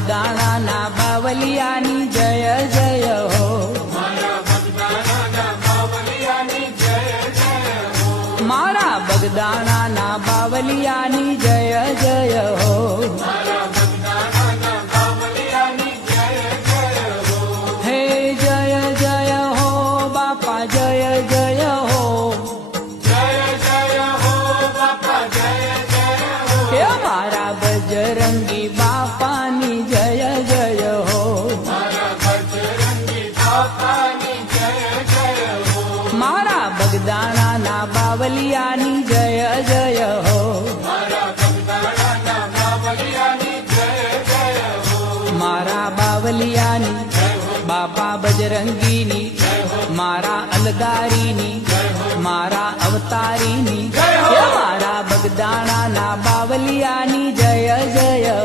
બગદાણાના બાવલિયાની જય જય હો, મારા બગદાણાના બાવલિયાની જય જય હો, હે જય જય હો બાપા જય જય હો, હે મારા બજરંગી બાપાની જય જય હો, મારા બગદાણાના બાવલિયાની જય જય હો, મારા બાવલિયાની બાપા બજરંગીની, મારા અલગારીની, મારા અવતારીની, હે મારા બગદાણાના બાવલિયાની જય જય